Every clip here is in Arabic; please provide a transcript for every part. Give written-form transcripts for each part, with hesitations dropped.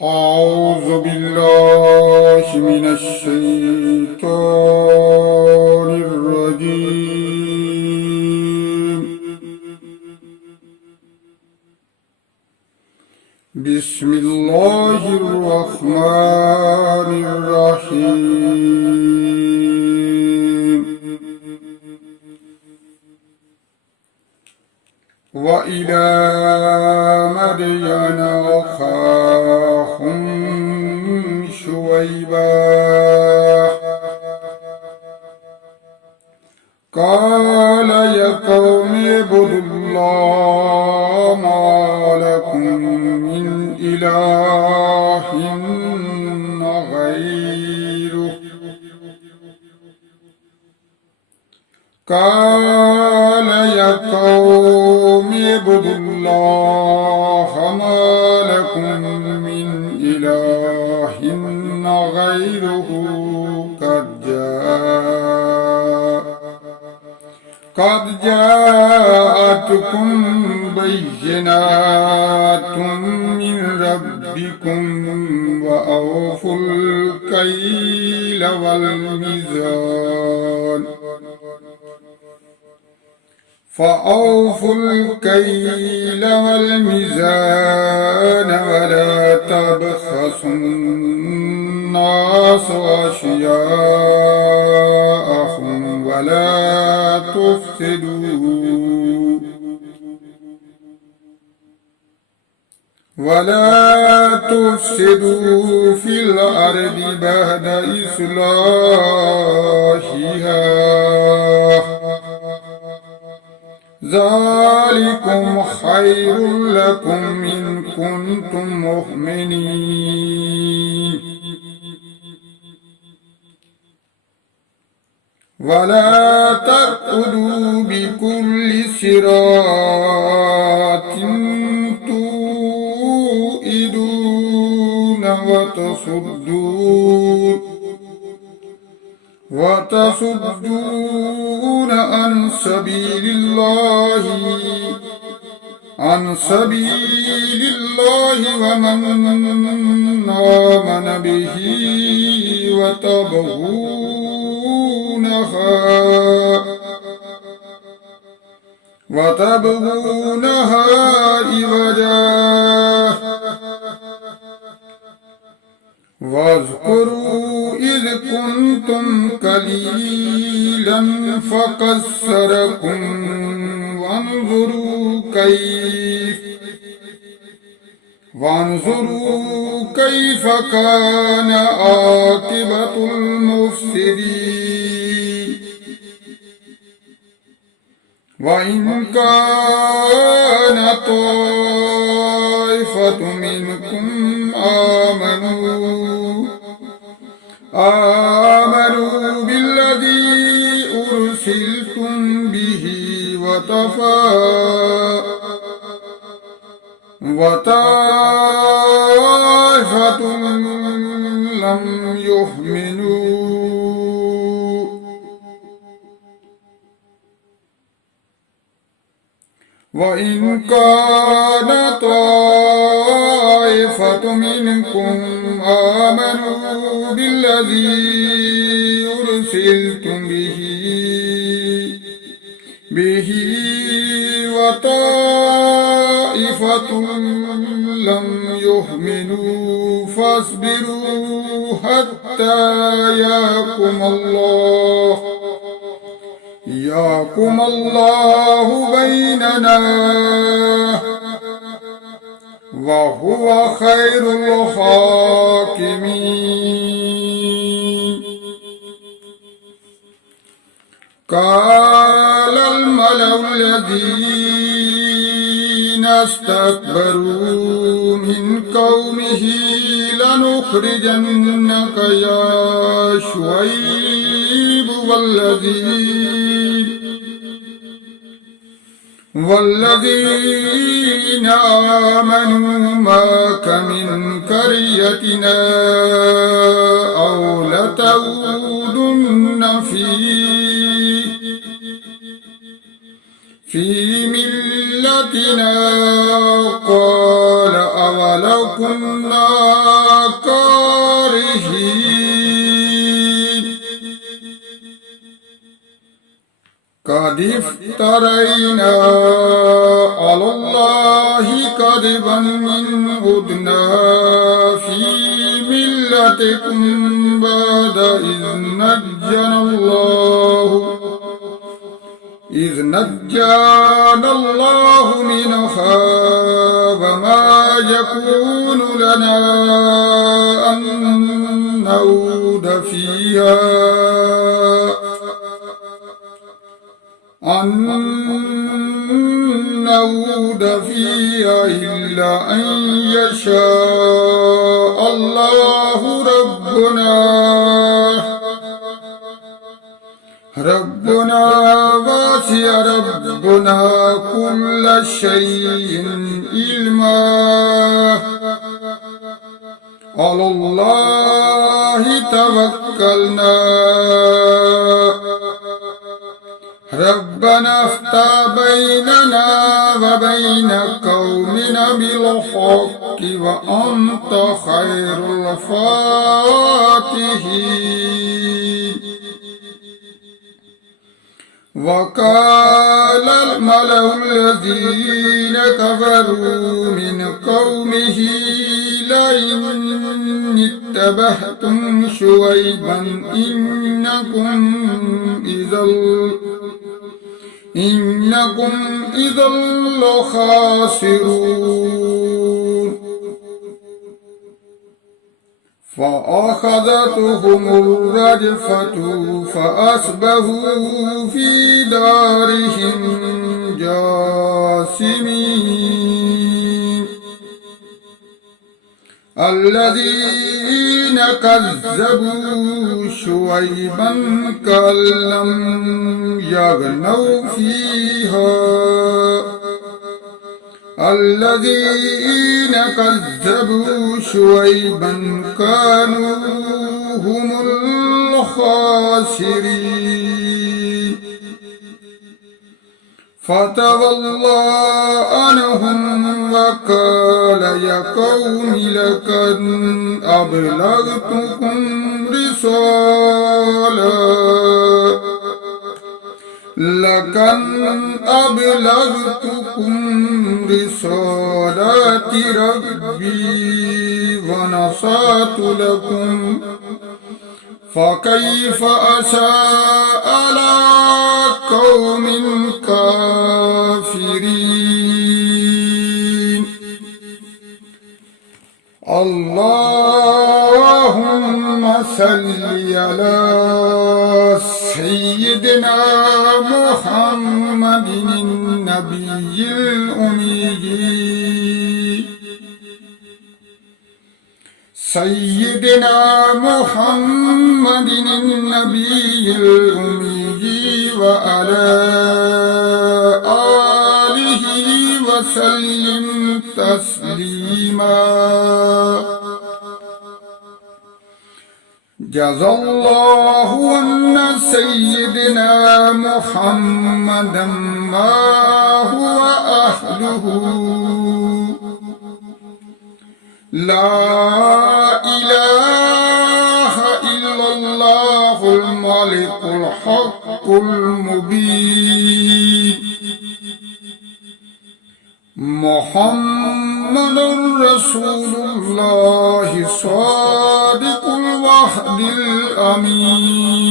أعوذ بالله من الشيطان الرجيم. بسم الله الرحمن الرحيم. وإلى مدين أخاهم شعيبا قال يا قوم اعبدوا الله ما لكم من إله غيره. قال يا قوم اعبدوا الله ما لكم من إله غيره قد جاءتكم بينات من ربكم وأوفوا الكيل والميزان فأوفوا الكيل والميزان ولا تبخسوا الناس أشياءهم ولا تفسدوا في الأرض بعد إصلاحها. ذلكم خير لكم إن كنتم مؤمنين. ولا تقعدوا بكل صراط توئدون وتصدون عن سبيل الله ومن آمن به وتبغونها عوجا. واذكروا إذ كنتم قليلا فكثركم وانظروا كيف كان عاقبة المفسدين. وإن كان طائفة منكم آمنوا بالذي أرسلتم به وطائفة لم يؤمنوا وإن كان طائفة منكم آمنوا بالذي أرسلتم به وطائفة لم يؤمنوا فاصبروا حتى يحكم الله بيننا وهو خير الحاكمين. قال الملأ الذين استكبروا من قومه لنخرجنك يا شعيب والذين آمنوا معك من قريتنا أو لتعودن في ملتنا. قال ولو كنا كارهين قد افترينا على الله كذبا إن عدنا في ملتكم بعد إذ نجانا الله منها وما يكون لنا أن نعود فيها إلا أن يشاء الله ربنا واسع ربنا كل شيء علما على الله توكلنا ربنا افتح بيننا وبين قومنا بالحق وأنت خير الفاتحين وقال الملأ الذين كفروا من قومه لئن اتبعتم شعيبا إنكم إذا لخاسرون فأخذتهم الرجفة فأصبحوا في دارهم جاثمين الذين كذبوا شعيبا كأن لم يغنوا فيها الذين كذبوا شعيبا كانوا هم الخاسرين فتولى عنهم وقال يا قوم لقد أبلغتكم رسالات ربي ونصحت لكم فكيف أساء على قوم كافرين اللهم صل على سيدنا محمد النبي الأمي سيدنا محمد النبي الأمي وعلى آله وسلم تسليما جزا الله أن سيدنا محمدا ما هو أهله لا إله إلا الله الملك الحق المبين محمد رسول الله صادق الوعد الأمين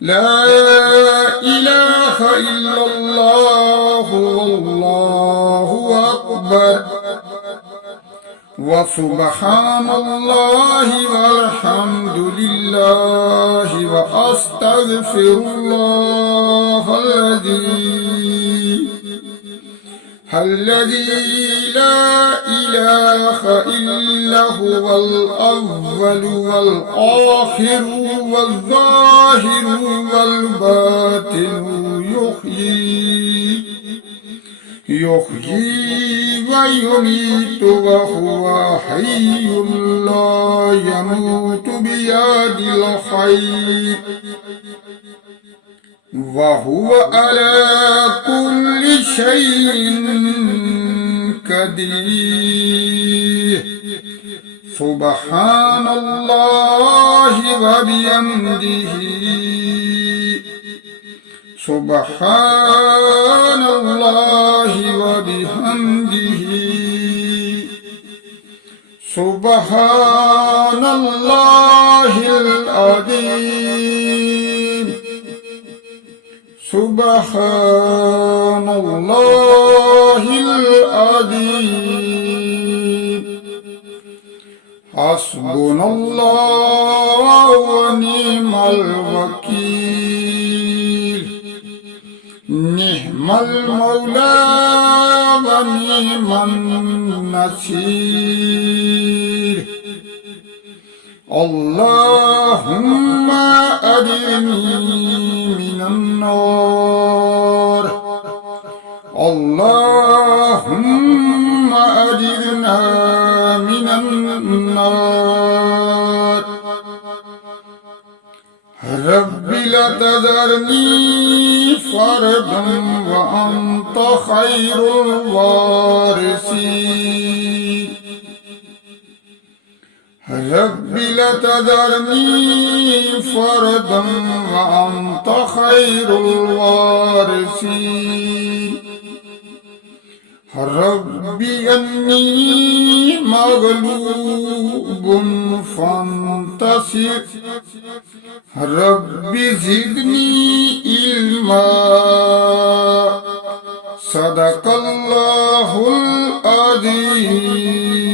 لا إله إلا الله والله أكبر وسبحان الله والحمد لله وأستغفر الله الذي لا إله إلا هو الأول والآخر والظاهر والباطن يحيي ويميت وهو حي لا يموت بيد الخير وهو على كل شيء كديه سبحان الله وبحمده سبحان الله وبحمده سبحان الله العظيم سبحان الله العظيم حسبنا الله ونعم الوكيل نعم المولى ونعم النصير اللهم أجرني من النار اللهم أجرنا من النار رب لا تذرني فردا وأنت خير الوارثين رب لا تذرني فردا وأنت خير الوارثين رب أني مغلوب فانتصر رب زدني علما صدق الله العظيم